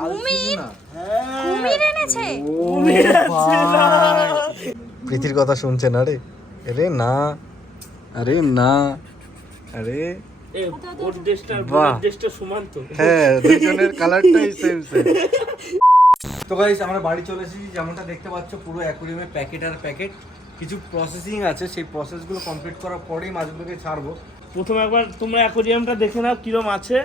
কুমির? কুমির এনেছে? প্রীতির কথা শুনছে না রে? আরে না আরে না। আরে ওর দেশটা ওর দেশটা সমান তো। হ্যাঁ দুজনের কালারটাই সেম সেম তো গাইস আমরা বাড়ি চলে এসেছি। যেমনটা দেখতে পাচ্ছ পুরো অ্যাকুরিয়ামে প্যাকেট আর প্যাকেট কিছু প্রসেসিং আছে। সেই প্রসেসগুলো কমপ্লিট করার পরেই মাছগুলোকে ছাড়বো। প্রথম একবার তোমরা অ্যাকোরিয়ামটা দেখে নাও কিরম আছে।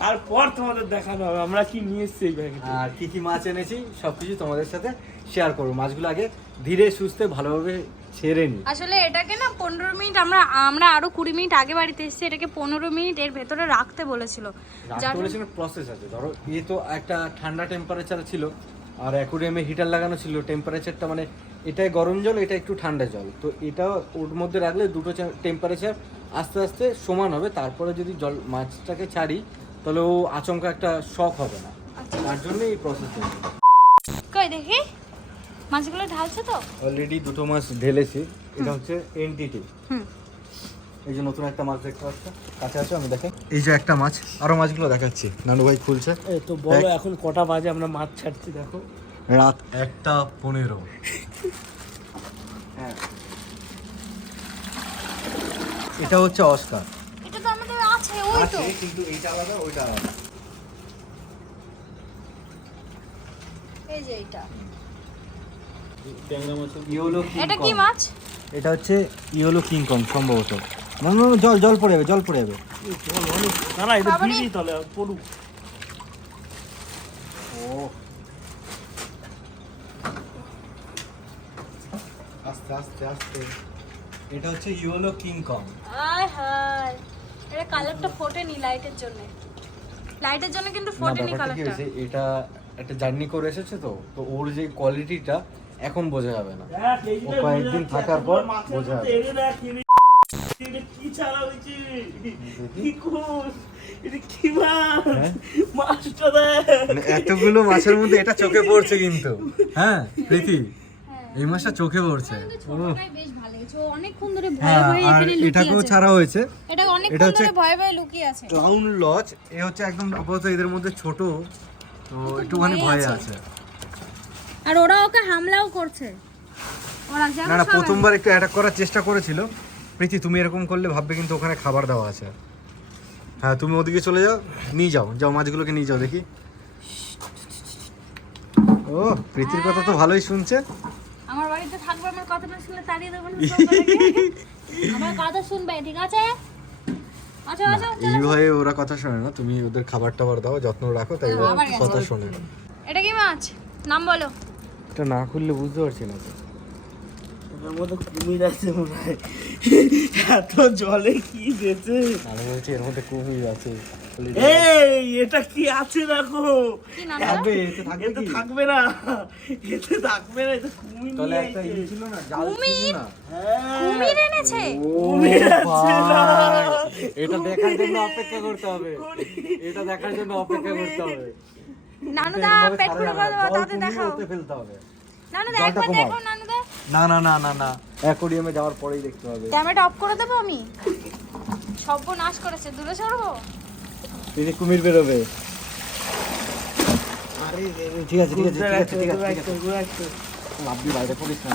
তারপর তোমাদের দেখানো হবে আমরা কি নিয়ে এসেছি এই ব্যাগে আর কি কি মাছ এনেছি সবকিছু তোমাদের সাথে শেয়ার করব। মাছগুলো আগে ধীরে সুস্থে ভালোভাবে ছেড়ে নিই। আসলে এটাকে না পনেরো মিনিট আমরা আমরা আরও কুড়ি মিনিট আগে বাড়িতে এসেছি এটাকে পনেরো মিনিট এর ভেতরে রাখতে বলেছিল। রাখতে যার বলেছিল প্রসেস আছে। ধরো এ তো একটা ঠান্ডা টেম্পারেচার ছিল আর অ্যাকুরিয়ামে হিটার লাগানো ছিল টেম্পারেচারটা মানে এটাই গরম জল এটা একটু ঠান্ডা জল। তো এটা ওর মধ্যে রাখলে দুটো টেম্পারেচার আস্তে আস্তে সমান হবে তারপরে যদি জল মাছটাকে ছাড়ি তাহলে ও আচমকা একটা শখ হবে না। আচ্ছা। তার জন্য এই প্রসেস কই দেখি? মাছগুলো ঢালছে তো? অলরেডি দুটো মাছ ঢেলেছি। এটা হচ্ছে এনটিটি হুম। এই যে নতুন একটা মাছ দেখতে পাচ্ছ? কাছে আছো আমি দেখে? এই যে একটা মাছ আরও মাছগুলো দেখাচ্ছি। নানু ভাই খুলছে। এই তো বলো এখন কটা বাজে আমরা মাছ ছাড়ছি দেখো। রাত একটা পনেরো। হ্যাঁ। এটা হচ্ছে অস্কার। আছে ওই তো। আছে কিন্তু এইটা আলাদা ওইটা আলাদা। এই যে এটা ইয়োলো এটা কি মাছ? এটা হচ্ছে ইয়োলো কিংকং সম্ভবত। না না না, জল জল পড়ে যাবে জল পড়ে যাবে। না না এটা বাবারে। ভিজি তাহলে পড়ুক। ও। আস্তে আস্তে আস্তে। এটা হচ্ছে ইয়োলো কিংকং আয় হায়। এটা কালারটা ফোটেনি লাইটের জন্য। লাইটের জন্য কিন্তু না ফোটেনি কালারটা। এটা একটা জার্নি করে এসেছে তো তো ওর যে কোয়ালিটিটা এখন বোঝা যাবে না। দেখ, এই যে ও কয়েকদিন থাকার পর এতগুলো মাছের বোঝা মধ্যে যাবে। কি ছাড়া কি কুস? এটা কি মাছ? হ্যাঁ? মাছটা মানে এতগুলো মাছের মধ্যে এটা চোখে পড়ছে কিন্তু। হ্যাঁ প্রীতি। হ্যাঁ এই মাছটা চোখে পড়ছে। হ্যাঁ আর এটাকেও ছাড়া হয়েছে। এটা হচ্ছে- ধরে ভয়ে ভয়ে লুকিয়ে আছে। ক্লাউন লজ এ হচ্ছে একদম আপাতত এদের মধ্যে ছোট। তো একটুখানি ভয়ে আছে। আছে। আর ওরা ওকে হামলাও করছে। না না প্রথমবার একটু অ্যাটাক করার চেষ্টা করেছিল। প্রীতি তুমি এরকম করলে ভাববে কিন্তু ওখানে খাবার দেওয়া আছে। হ্যাঁ তুমি ওদিকে চলে যাও নিয়ে যাও। যাও মাছগুলোকে নিয়ে যাও দেখি। ও প্রীতির কথা তো ভালোই শুনছে আমার বাড়িতে থাকবে আমার কথাটা শুনলে তাড়িয়ে দেবো না সব কটাকে। আমার কথা শুনবে ঠিক আছে? আচ্ছা আচ্ছা এই ভয়ে ওরা কথা শোনে না তুমি ওদের খাবার টাবার দাও যত্ন রাখো তাই ওরা কথা শোনে। এটা কি মাছ? নাম বলো। এটা না খুললে বুঝতে পারছি না। এটার মধ্যে কুমির আছে মনে হয়। এত জলে কি গেছে? আমি বলছি এর মধ্যে কুমির আছে। এই এটা কি আছে দেখো? কি থাকবে এতে না। এতে থাকবে না এটা কুমির তাহলে একটা আইছে। ইয়ে ছিল না জাল ছিল না? হ্যাঁ। কুমির এনেছে? কুমির এটা দেখার জন্য অপেক্ষা করতে হবে। এটা দেখার জন্য অপেক্ষা করতে হবে। নানুদা পেট ফুলে যাবে না। করে জল দেবো তাতে দেখাও। ফেলতে হবে। নানুদা একবার দেখো নানুদা। না না না না না। অ্যাকোরিয়ামে যাওয়ার পরেই দেখতে হবে। ক্যামেরাটা অফ করে দেবো আমি? সব নাশ করেছে দূরে সরবো? তিনি কুমির বেরোবে। আরে ঠিক আছে ঠিক আছে ঠিক আছে ঠিক আছে ঠিক আছে। ঘুরে আসছে। লাভ দিয়ে বাইরে পড়িস না।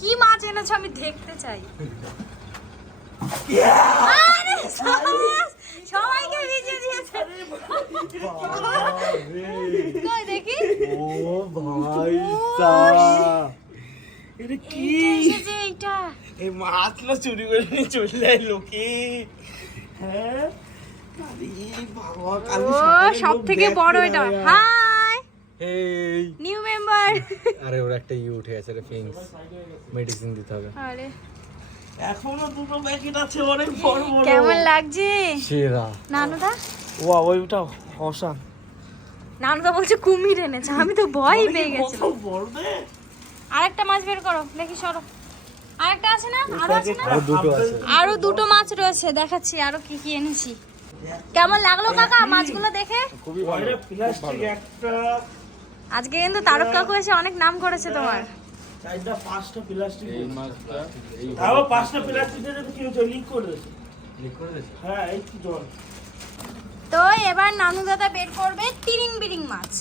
কি মাছ এনেছো আমি দেখতে চাই। আরে সাবাস! সবাইকে ভিজিয়ে দিয়েছে। দেখি? ও ভাই এটা কি? এইটা। এই মাছ চুরি করে নিয়ে চলে যায় লোকে হ্যাঁ? সব থেকে বড় এটা। হাই! নিউ মেম্বার আরে ওর একটা উঠে গেছে ফিংস মেডিসিন দিতে হবে। আরে। এখনও দুটো প্যাকেট আছে অনেক বড় বড়। কেমন লাগছে? সেরা। নানুদা? ও ওইটা নানুদা বলছে কুমির এনেছে। আমি তো ভয় পেয়ে গেছি আরেকটা মাছ বের করো দেখি সরো। আরেকটা আছে না? আরও আছে না? দুটো আছে। আরও দুটো মাছ রয়েছে দেখাচ্ছি আরও কি কি এনেছি। কেমন লাগল কাকা মাছগুলো দেখে? খুবই ভালো আরে প্লাস্টিক একটা আজকে কিন্তু তারক কাকু এসে অনেক নাম করেছে তোমার। চারটা পাঁচটা প্লাস্টিক এই মাছটা এই তাও পাঁচটা প্লাস্টিক দিয়ে কি হচ্ছে লিক করে দিয়েছে। লিক করে দিয়েছে? হ্যাঁ এই কি জল। তো এবার নানু দাদা বের করবে তিরিং বিরিং মাছ।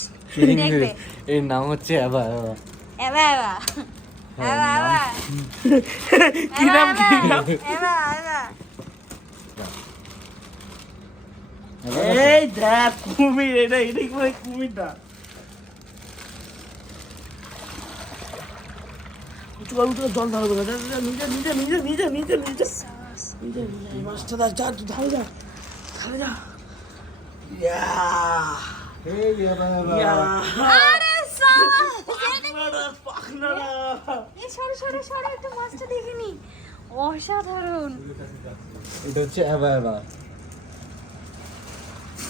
দেখবে। এর নাম হচ্ছে এবা এবা এবা এবা কি? নাম কি নাম? এই দেখ কুমির এটা এটা করে কুমিরটা? উঁচু করে উঠে জল ধারো করে নিজে নিজে নিজে নিজে নিজে নিজে মাছটা দা যা তুই ধারে যা ধারে যা। ইয়া। ইয়া। আরে সালা এই সরো সরো সরো একটু মাছটা দেখিনি অসাধারণ। এটা হচ্ছে আবার আবার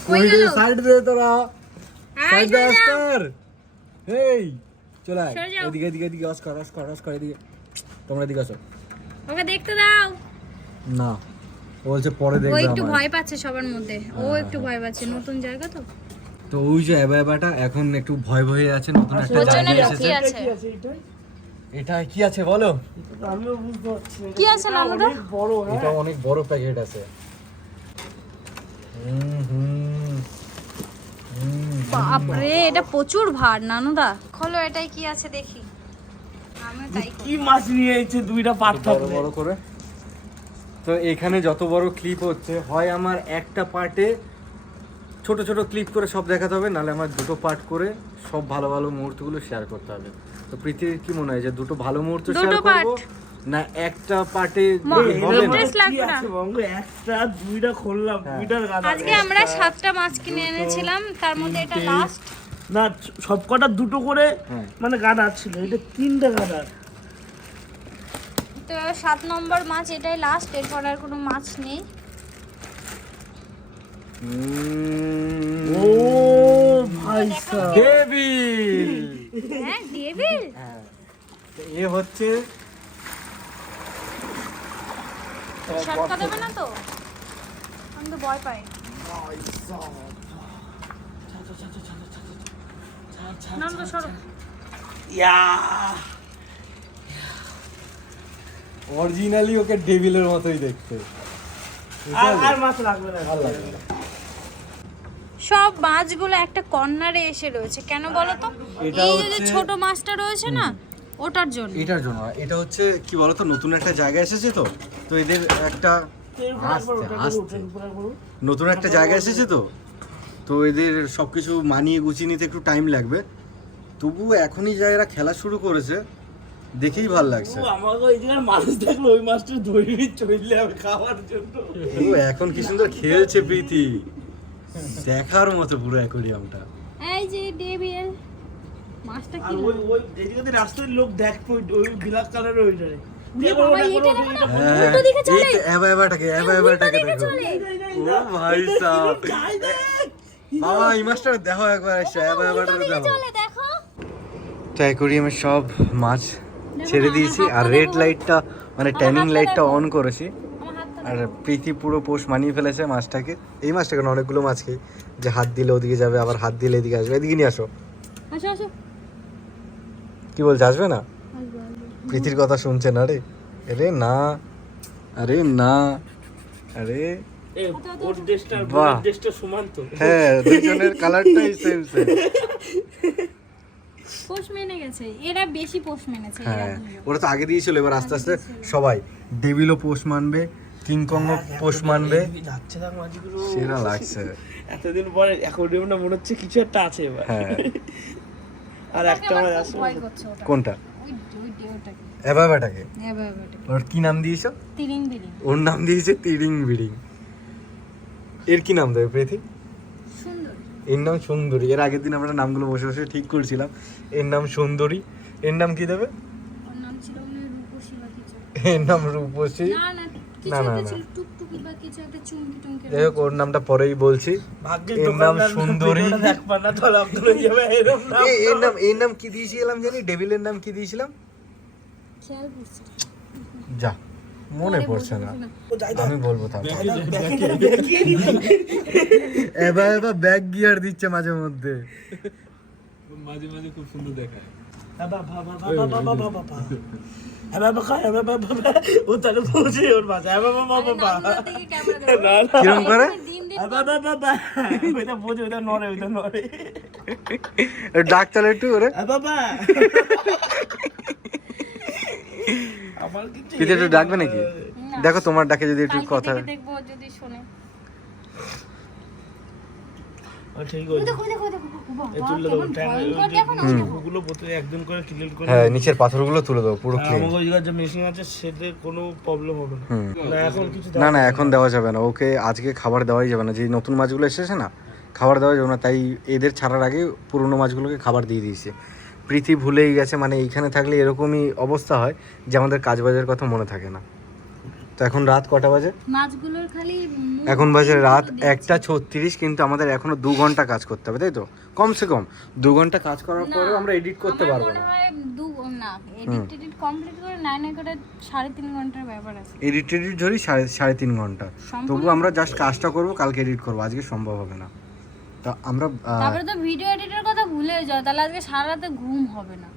কই গেল? সাইড দে তোরা। সাইড দে হেই চলে। এদিকে এদিকে এদিকে অস্কার অস্কার অস্কার এদিকে। তোমরা এদিকে আসো। ওকে দেখতে দাও। না ও বলছে পরে ও একটু ভয় পাচ্ছে সবার মধ্যে। ও হ্যাঁ, একটু ভয় পাচ্ছে। নতুন জায়গা তো? তো ওই যে এবা এবাটা এখন একটু ভয় ভয়ে আছে নতুন একটা লুকিয়ে এসেছে। আছে। কি আছে এটা কি আছে বলো? আমিও বুঝতে পারছি না। কি আছে? অনেক বড় হ্যাঁ? এটা অনেক বড় প্যাকেট আছে। হুম হুম হুম, বাপরে এটা প্রচুর ভার নানুদা। খোলো এটাই কি আছে দেখি। আমি কি মাছ নিয়ে এসেছে দুইটা বড় বড় করে। তো এখানে যত বড় ক্লিপ হচ্ছে হয় আমার একটা পার্টে ছোট ছোট ক্লিপ করে সব দেখাতে হবে নাহলে আমার দুটো পার্ট করে সব ভালো ভালো মুহূর্তগুলো শেয়ার করতে হবে তো পৃথিবীর কি মনে হয় যে দুটো ভালো মুহূর্ত শেয়ার করব? না একটা পার্টে একটা দুইটা খুললাম হ্যাঁ। দুইটার গাদা আজকে আমরা সাতটা মাছ কিনে এনেছিলাম তার মধ্যে এটা তিনটে। লাস্ট না সব কটা দুটো করে হ্যাঁ। মানে গাদা ছিল এটা তিনটা গাদা তো সাত নম্বর মাছ এটাই লাস্ট এরপর আর কোনো মাছ নেই ও ভাই সাহেব। ডেভিল হ্যাঁ ডেভিল তো এ হচ্ছে শর্টকা দেবে না তো? আমি তো ভয় পাই। না তো সরো। ইয়া। অরিজিনালি ওকে ডেভিলের মতোই দেখতে। আর আর মাছ লাগবে না। ভালো লাগে সব মাছগুলো একটা কর্নারে এসে রয়েছে। কেন বলো তো এটা এই যে ছোট মাছটা রয়েছে না ওটার জন্য। এটার জন্য। এটা হচ্ছে কি বলতো নতুন একটা জায়গা এসেছে তো? তো এদের একটা আস্তে আস্তে। নতুন একটা জায়গা এসেছে তো? তো এদের সব কিছু মানিয়ে গুছিয়ে নিতে একটু টাইম লাগবে। তবু এখনই যা এরা খেলা শুরু করেছে দেখেই ভালো লাগছে। আমাকে এই জায়গায় মাছ দেখল ওই মাছটা ধরে চলে যাবে খাওয়ার জন্য। এখন কি সুন্দর খেলছে প্রীতি। দেখার মতো পুরো অ্যাকোরিয়ামটা এই যে ডেভিল মাছটা কি ওই ওই যেদিকে রাস্তার লোক দেখ ওই ব্ল্যাক কালার ওইটারে দেখো সব। মাছ ছেড়ে দিয়েছি আর রেড লাইটটা মানে ট্যানিং লাইটটা অন করেছি। আর প্রীতি পুরো পোষ মানিয়ে ফেলেছে মাছটাকে। এই মাছটাকে না অনেকগুলো মাছকে যে হাত দিলে ওদিকে যাবে আবার হাত দিলে এদিকে আসবে। এদিকে নিয়ে আসো। আসো আসো। কি বলছে আসবে না। প্রীতির কথা শুনছে না রে? আরে না আরে না আরে ওর। ওর দেশটা সমান তো। হ্যাঁ দুজনের কালারটাই সেম সেম পোষ মেনে গেছে। এরা বেশি পোষ মেনেছে হ্যাঁ। ওরা তো আগে দিয়েছিল এবার আস্তে আস্তে সবাই। ডেভিলও পোষ মানবে পোষ মানবে। সেরা লাগছে। এতদিন পরে মনে হচ্ছে কিছু একটা আছে এবার। হ্যাঁ। আর একটা আমার আছে। কোনটা? ওটাকে। ওর কি নাম দিয়েছ? তিরিং বিরিং। ওর নাম দিয়েছে তিরিং বিড়িং এর কি নাম দেবে প্রীতি? এর নাম সুন্দরী। এর আগের দিন আমরা নামগুলো বসে বসে ঠিক করছিলাম। এর নাম সুন্দরী। এর নাম কি দেবে? হয়। এর নাম রূপসী। না, না, না, না, একটা না। ছিল, টুকটুকি বা কিছু একটা চুমকি টুমকি যাই হোক ওর নামটা পরেই বলছি। এর নাম সুন্দরী। দেখবা না তাহলে আপনারা যাবে এরকম নাম এর নাম এর নাম কি দিয়েছিলাম জানি? ডেভিলের নাম কি দিয়েছিলাম? খেয়াল করছি। যা মনে পড়ছে না। আমি বলব দেখি এবার এবার ব্যাক গিয়ার দিচ্ছে মাঝে মধ্যে। মাঝে মাঝে খুব সুন্দর দেখায়। কিরম করে ডাক চালে একটু ওরে কিছু একটু ডাকবে নাকি? দেখো তোমার ডাকে যদি একটু কথা দেখব যদি শোনে। হ্যাঁ নিচের পাথরগুলো তুলে দাও পুরো আর ক্লিন আমাকে ওই জায়গায় যে মেশিন আছে সেতে কোনো প্রবলেম হবে না। না এখন না না এখন দেওয়া যাবে না। ওকে আজকে খাবার দেওয়াই যাবে না। যে নতুন মাছগুলো এসেছে না খাবার দেওয়া যাবে না। তাই এদের ছাড়ার আগে পুরনো মাছগুলোকে খাবার দিয়ে দিয়েছে। প্রীতি ভুলেই গেছে মানে এইখানে থাকলে এরকমই অবস্থা হয় যে আমাদের কাজবাজের কথা মনে থাকে না। তো এখন রাত কটা বাজে? মাছগুলোর খালি এখন বাজে রাত একটা ছত্রিশ কিন্তু আমাদের এখনও দু ঘণ্টা কাজ করতে হবে তাই তো? কমসে কম। দু ঘণ্টা কাজ করার পরেও আমরা এডিট করতে পারব না। এডিট এডিট ধরি সাড়ে সাড়ে তিন ঘণ্টা। তবু আমরা জাস্ট কাজটা করব কালকে এডিট করব আজকে সম্ভব হবে না। তা আমরা তারপরে তো ভিডিও এডিটের কথা ভুলে যাও তাহলে আজকে সারা রাতে ঘুম হবে না।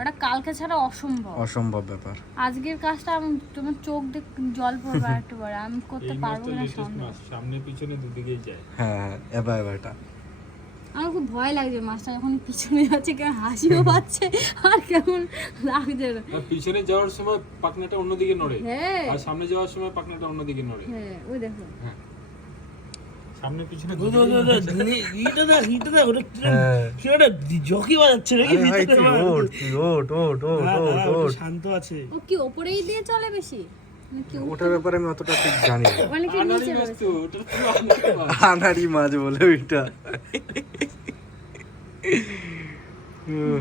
ওটা কালকে ছাড়া অসম্ভব। অসম্ভব ব্যাপার। আজকের কাজটা আমি তোমার চোখ দেখ জল পড়বে একটু পরে আমি করতে পারব না সামনে পিছনে দুদিকেই যায়। হ্যাঁ হ্যাঁ এবার এবার এটা আমার খুব ভয় লাগছে মাছটা যখন পিছনে যাচ্ছে কেমন হাসিও পাচ্ছে আর কেমন লাগছে। পিছনে যাওয়ার সময় পাখনাটা অন্যদিকে নড়ে হ্যাঁ। আর সামনে যাওয়ার সময় পাখনাটা অন্যদিকে নড়ে। হ্যাঁ ওই দেখো। সামনে পিছনে ওটা হ্যাঁ। জকি বাজাচ্ছে নাকি ভিতরে ওটা শান্ত আছে। ও কি ওপরেই দিয়ে চলে বেশি? ওটার ব্যাপারে আমি অতটা ঠিক জানি না। অনেকে মাছ। বলে ওইটা।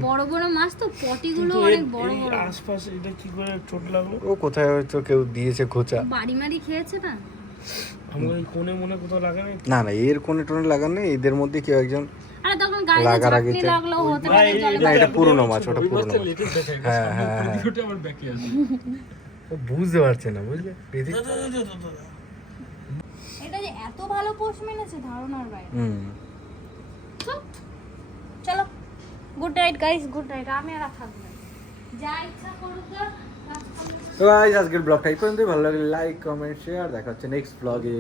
বড় বড় মাছ তো পটিগুলো অনেক বড় বড়। আশপাশে এটা কি করে চোট লাগল? ও কোথায় হয়তো কেউ দিয়েছে খোঁচা। বাড়ি মারি খেয়েছে না? এই কোণে মনে কোথাও লাগে না না এর কোনে টোনে লাগানো নেই এদের মধ্যে কেউ একজন আরে তখন গাড়িতে লাগার ঝাঁকনি লাগল হতে পারে না এটা পুরনো মাছ ওটা পুরনো হ্যাঁ, হ্যাঁ, হ্যাঁ। ব্যাকে ও বুঝতে পারছে না বুঝলে? এটা যে এত ভালো পোষ মেনেছে ধারণার বাইরে। হুম। চলো good night guys good night আমি আর থাকব যা ইচ্ছা করুক। তো আজ আজকের ব্লগটা এই পর্যন্তই। ভালো লাগলে লাইক কমেন্ট শেয়ার দেখা হচ্ছে নেক্সট ব্লগে